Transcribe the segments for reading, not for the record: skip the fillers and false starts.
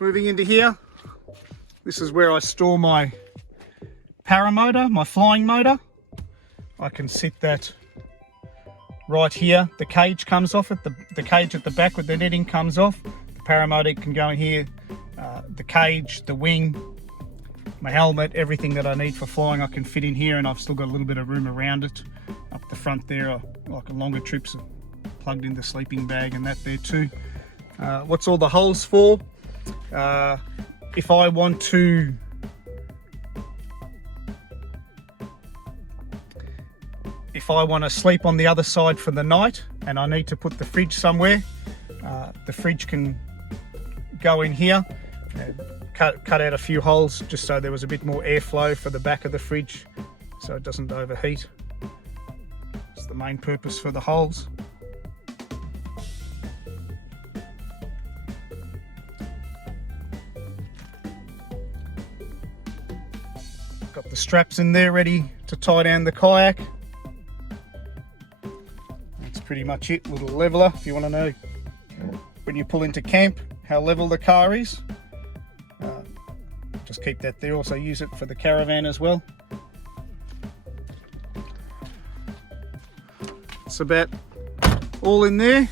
Moving into here, this is where I store my paramotor, my flying motor. I can sit that right here. The cage comes off it, the cage at the back with the netting comes off. The paramotor can go in here, the cage, the wing, my helmet, everything that I need for flying I can fit in here, and I've still got a little bit of room around it. Up the front there, like a longer trips, plugged in the sleeping bag and that there too. What's all the holes for? If I want to sleep on the other side for the night and I need to put the fridge somewhere, the fridge can go in here. Cut out a few holes just so there was a bit more airflow for the back of the fridge so it doesn't overheat. It's the main purpose for the holes. Got the straps in there ready to tie down the kayak. That's pretty much it. Little leveler if you want to know when you pull into camp how level the car is. Just keep that there. Also use it for the caravan as well. It's about all in there.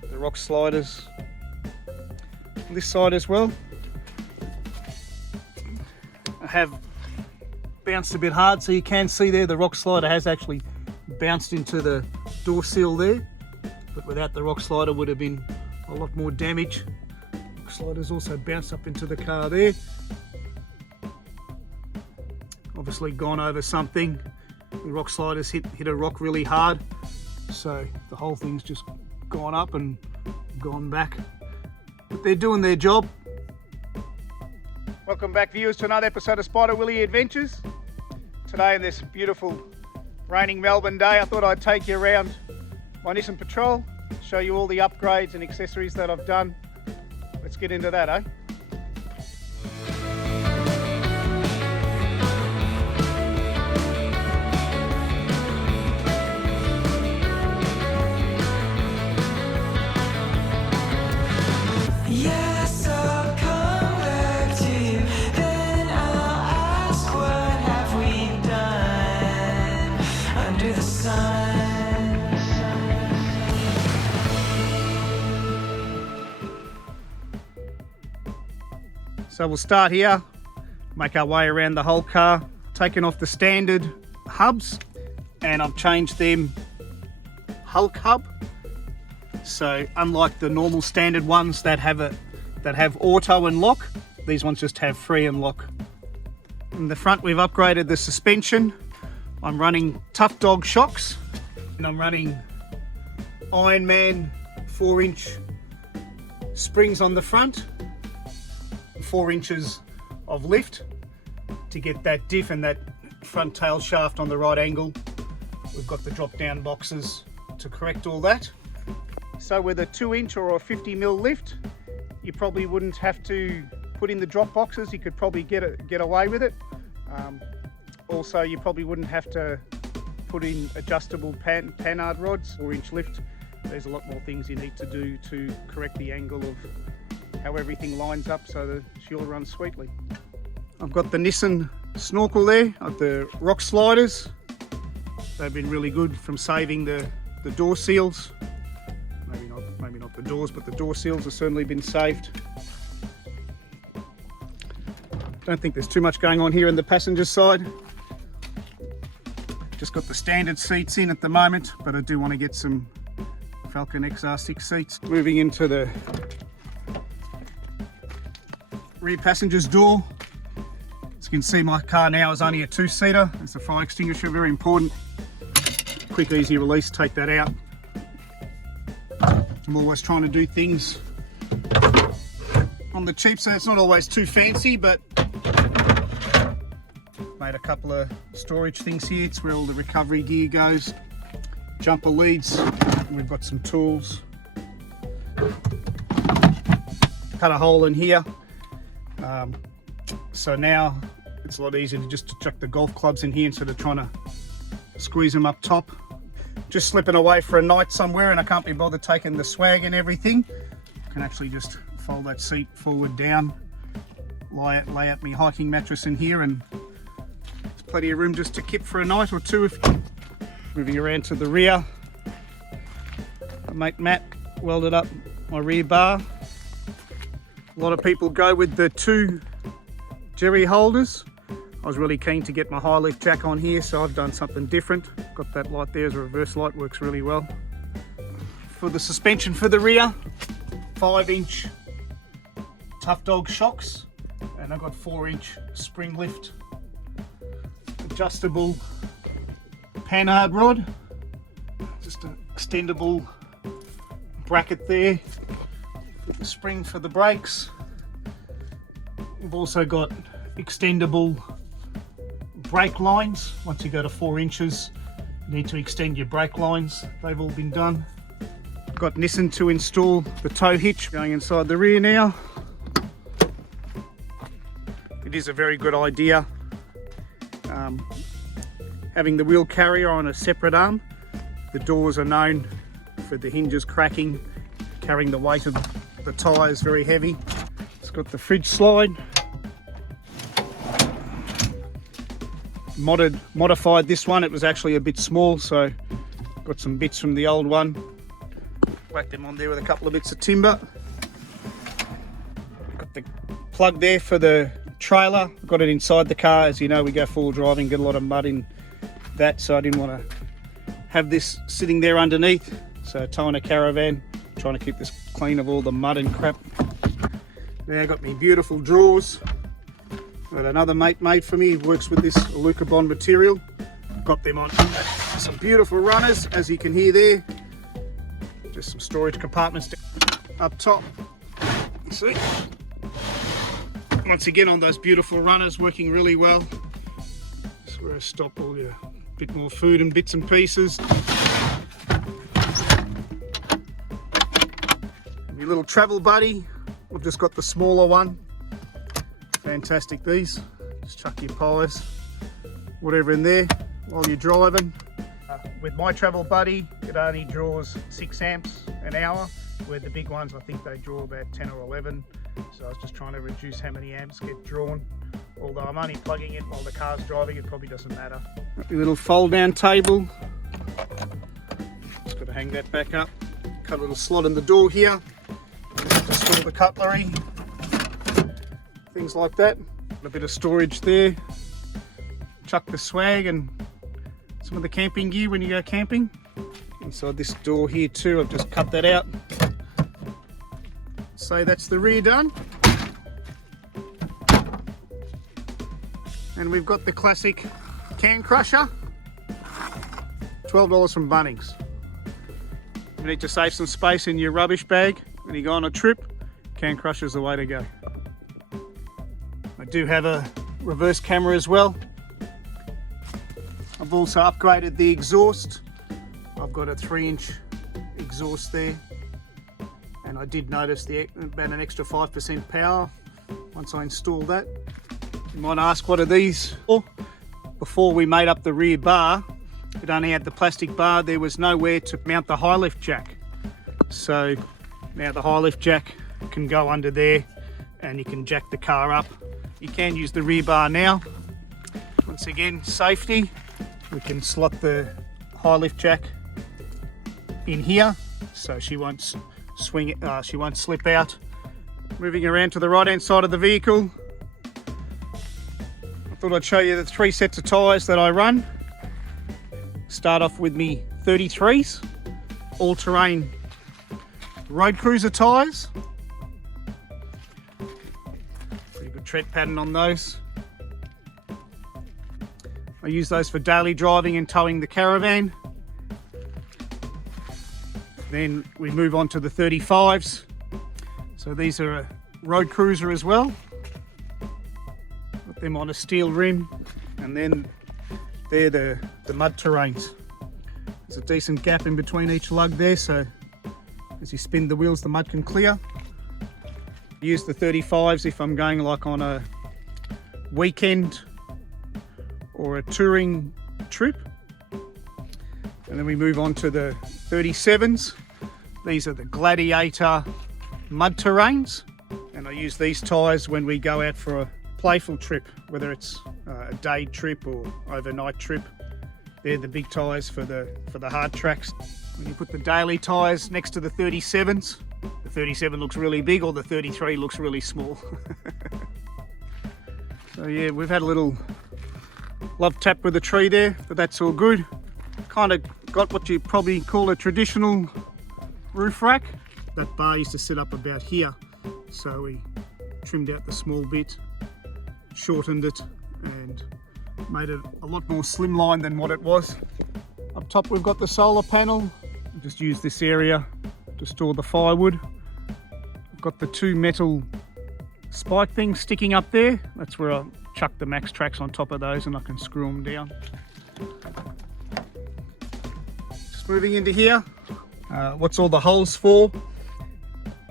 Got the rock sliders on this side as well. I have bounced a bit hard so you can see there the rock slider has actually bounced into the door seal there, but without the rock slider would have been a lot more damage. Rock sliders also bounced up into the car there. Obviously gone over something. The rock sliders hit a rock really hard, so the whole thing's just gone up and gone back. But they're doing their job. Welcome back, viewers, to another episode of Spider Willie Adventures. Today, on this beautiful raining Melbourne day, I thought I'd take you around my Nissan Patrol, show you all the upgrades and accessories that I've done. Let's get into that, eh? So we'll start here, make our way around the whole car, taking off the standard hubs, and I've changed them Hulk hub. So unlike the normal standard ones that have auto and lock, these ones just have free and lock. In the front we've upgraded the suspension. I'm running Tough Dog shocks, and I'm running Ironman 4-inch springs on the front. 4 inches of lift to get that diff and that front tail shaft on the right angle. We've got the drop down boxes to correct all that. So with a 2-inch or a 50mm lift, you probably wouldn't have to put in the drop boxes. You could probably get away with it. Also, you probably wouldn't have to put in adjustable panhard rods. 4-inch lift, there's a lot more things you need to do to correct the angle of how everything lines up so that she'll run sweetly. I've got the Nissan snorkel there, the rock sliders. They've been really good from saving the door seals. Maybe not the doors, but the door seals have certainly been saved. Don't think there's too much going on here in the passenger side. Just got the standard seats in at the moment, but I do want to get some Falcon XR6 seats. Moving into the rear passenger's door. As you can see, my car now is only a 2-seater. It's the fire extinguisher, very important. Quick, easy release, take that out. I'm always trying to do things on the cheap, so it's not always too fancy, but made a couple of storage things here. It's where all the recovery gear goes. Jumper leads, we've got some tools. Cut a hole in here. So now it's a lot easier to just chuck the golf clubs in here instead of trying to squeeze them up top. Just slipping away for a night somewhere and I can't be bothered taking the swag and everything. can actually just fold that seat forward down, lay out my hiking mattress in here, and there's plenty of room just to kip for a night or two. Moving around to the rear, my mate Matt welded up my rear bar. A lot of people go with the 2 jerry holders. I was really keen to get my high lift jack on here, so I've done something different. Got that light there as a reverse light, works really well. For the suspension for the rear, 5-inch Tough Dog shocks, and I've got 4-inch spring lift, adjustable panhard rod, just an extendable bracket there with the spring for the brakes. We've also got extendable brake lines. Once you go to 4 inches, you need to extend your brake lines. They've all been done. Got Nissan to install the tow hitch. Going inside the rear now. It is a very good idea having the wheel carrier on a separate arm. The doors are known for the hinges cracking, carrying the weight of the tyres very heavy. It's got the fridge slide. Modified this one. It was actually a bit small, so got some bits from the old one. Whacked them on there with a couple of bits of timber. Got the plug there for the trailer. Got it inside the car. As you know, we go full driving, get a lot of mud in that, so I didn't want to have this sitting there underneath. So towing a caravan, trying to keep this clean of all the mud and crap. Now I got me beautiful drawers. Got another mate made for me, works with this Alucobond material. Got them on some beautiful runners, as you can hear there. Just some storage compartments up top. You see? Once again on those beautiful runners, working really well. That's where I stop all your bit more food and bits and pieces. Your little travel buddy. We've just got the smaller one. Fantastic these. Just chuck your pies, whatever in there while you're driving. With my travel buddy, it only draws 6 amps an hour, where the big ones I think they draw about 10 or 11. So I was just trying to reduce how many amps get drawn. Although I'm only plugging it while the car's driving, it probably doesn't matter. Your little fold down table. Just got to hang that back up. Cut a little slot in the door here. Just store the cutlery. Things like that. A bit of storage there. Chuck the swag and some of the camping gear when you go camping. Inside this door here too, I've just cut that out. So that's the rear done. And we've got the classic can crusher. $12 from Bunnings. You need to save some space in your rubbish bag when you go on a trip. Can crusher's the way to go. I do have a reverse camera as well. I've also upgraded the exhaust. I've got a 3-inch exhaust there, and I did notice about an extra 5% power once I installed that. You might ask, what are these for? Before we made up the rear bar, it only had the plastic bar. There was nowhere to mount the high lift jack. So now the high lift jack can go under there and you can jack the car up. You can use the rear bar now. Once again, safety. We can slot the high lift jack in here so she won't swing it, she won't slip out. Moving around to the right hand side of the vehicle, I thought I'd show you the 3 sets of tyres that I run. Start off with me 33s, all-terrain road cruiser tyres. Pretty good tread pattern on those. I use those for daily driving and towing the caravan. Then we move on to the 35s. So these are a road cruiser as well. Put them on a steel rim, and then they're the mud terrains. There's a decent gap in between each lug there, so as you spin the wheels, the mud can clear. Use the 35s if I'm going like on a weekend or a touring trip. And then we move on to the 37s. These are the Gladiator mud terrains, and I use these tyres when we go out for a playful trip, whether it's a day trip or overnight trip. They're the big tyres for the hard tracks. When you put the daily tyres next to the 37s, the 37 looks really big or the 33 looks really small. So yeah, we've had a little love tap with the tree there, but that's all good. Kind of got what you probably call a traditional roof rack. That bar used to sit up about here, so we trimmed out the small bit, shortened it, and made it a lot more slimline than what it was. Up top we've got the solar panel. Just use this area to store the firewood. I've got the two metal spike things sticking up there. That's where I'll chuck the Max Tracks on top of those and I can screw them down. Just moving into here. What's all the holes for?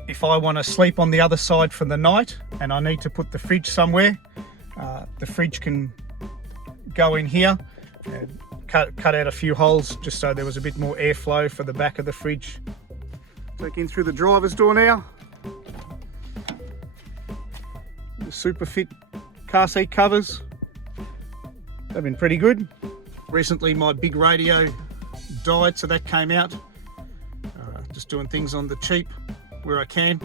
If I want to sleep on the other side for the night and I need to put the fridge somewhere, the fridge can go in here and cut out a few holes just so there was a bit more airflow for the back of the fridge. Take in through the driver's door now. The Super Fit car seat covers, they've been pretty good. Recently my big radio died, so that came out. Just doing things on the cheap where I can.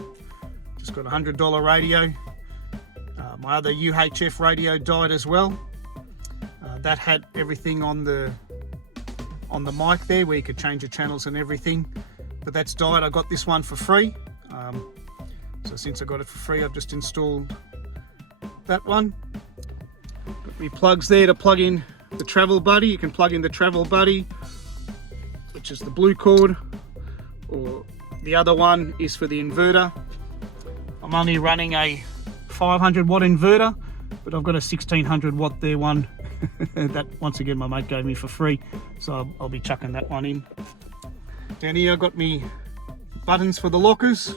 Just got a $100 radio. My other UHF radio died as well. That had everything on the mic there where you could change the channels and everything, but that's died. I got this one for free. So since I got it for free, I've just installed that one. Got me plugs there to plug in the Travel Buddy. You can plug in the Travel Buddy, which is the blue cord, or the other one is for the inverter. I'm only running a 500 watt inverter, but I've got a 1600 watt there one that once again my mate gave me for free, so I'll be chucking that one in. Down here I've got me buttons for the lockers,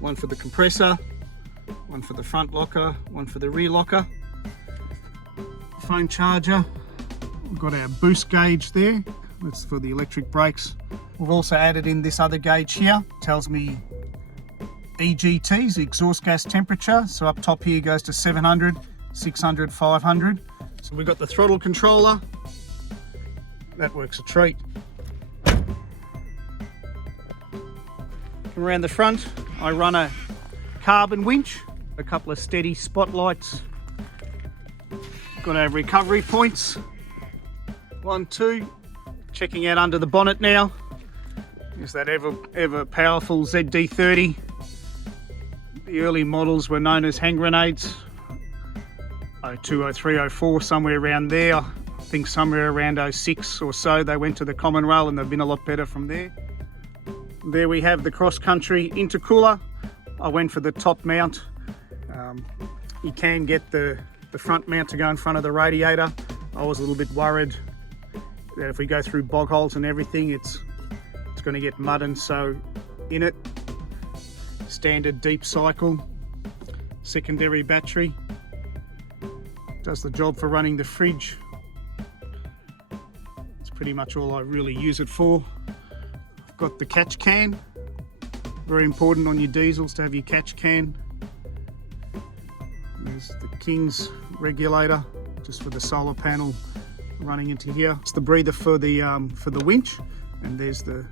one for the compressor, one for the front locker, one for the rear locker. Phone charger. We've got our boost gauge there, that's for the electric brakes. We've also added in this other gauge here, tells me EGTs, exhaust gas temperature. So up top here goes to 700, 600, 500. So we've got the throttle controller. That works a treat. Come around the front, I run a carbon winch, a couple of steady spotlights. Got our recovery points. 1, 2. Checking out under the bonnet now. Is that ever powerful ZD30. The early models were known as hand grenades. 02, 03, 04, somewhere around there. I think somewhere around 06 or so they went to the common rail and they've been a lot better from there. There we have the cross country intercooler. I went for the top mount. You can get the front mount to go in front of the radiator. I was a little bit worried that if we go through bog holes and everything, it's going to get mud and so in it. Standard deep cycle, secondary battery. Does the job for running the fridge. It's pretty much all I really use it for. I've got the catch can. Very important on your diesels to have your catch can. There's the King's regulator, just for the solar panel running into here. It's the breather for the winch, and there's the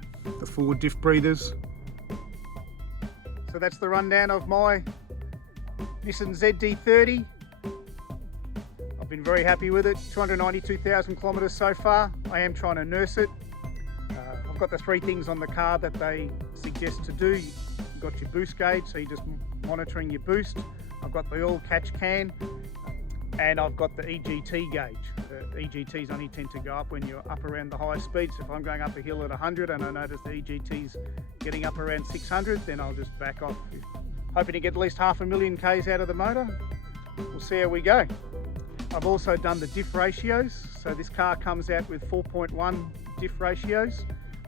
4 diff breathers. So that's the rundown of my Nissan ZD30. I've been very happy with it. 292,000 kilometers so far. I am trying to nurse it. I've got the 3 things on the car that they suggest to do. You've got your boost gauge, so you're just monitoring your boost. I've got the oil catch can, and I've got the EGT gauge. The EGTs only tend to go up when you're up around the high speeds. If I'm going up a hill at 100 and I notice the EGT's getting up around 600, then I'll just back off. Hoping to get at least 500,000 Ks out of the motor. We'll see how we go. I've also done the diff ratios. So this car comes out with 4.1 diff ratios.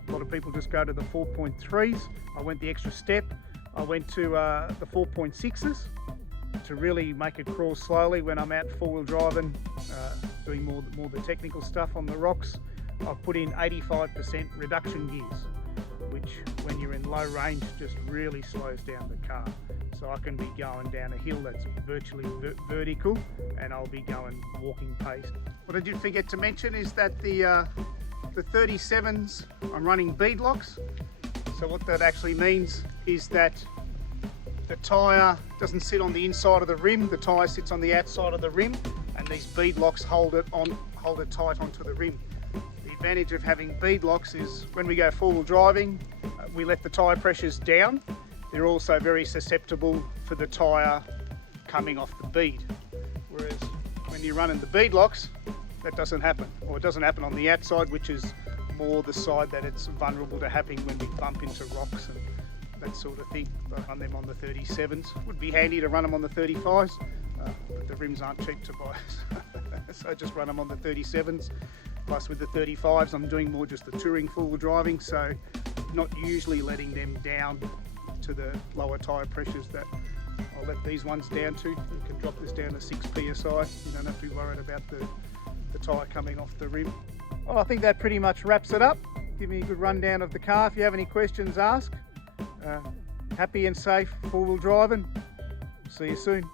A lot of people just go to the 4.3s. I went the extra step. I went to the 4.6s. To really make it crawl slowly when I'm out 4-wheel driving, doing more the technical stuff on the rocks. I've put in 85% reduction gears. which when you're in low range just really slows down the car. So I can be going down a hill that's virtually vertical and I'll be going walking pace. What I did forget to mention is that the 37s, I'm running beadlocks. So what that actually means is that the tyre doesn't sit on the inside of the rim, the tyre sits on the outside of the rim, and these beadlocks hold it tight onto the rim. The advantage of having beadlocks is when we go four-wheel driving, we let the tyre pressures down. They're also very susceptible for the tyre coming off the bead. Whereas when you're running the beadlocks, that doesn't happen. Or it doesn't happen on the outside, which is more the side that it's vulnerable to happening when we bump into rocks and that sort of thing. I run them on the 37s. Would be handy to run them on the 35s, but the rims aren't cheap to buy. So I just run them on the 37s. Plus with the 35s, I'm doing more just the touring four-wheel driving, so not usually letting them down to the lower tyre pressures that I'll let these ones down to. You can drop this down to 6 psi. You don't have to be worried about the tyre coming off the rim. Well, I think that pretty much wraps it up. Give me a good rundown of the car. If you have any questions, ask. Happy and safe four-wheel driving. See you soon.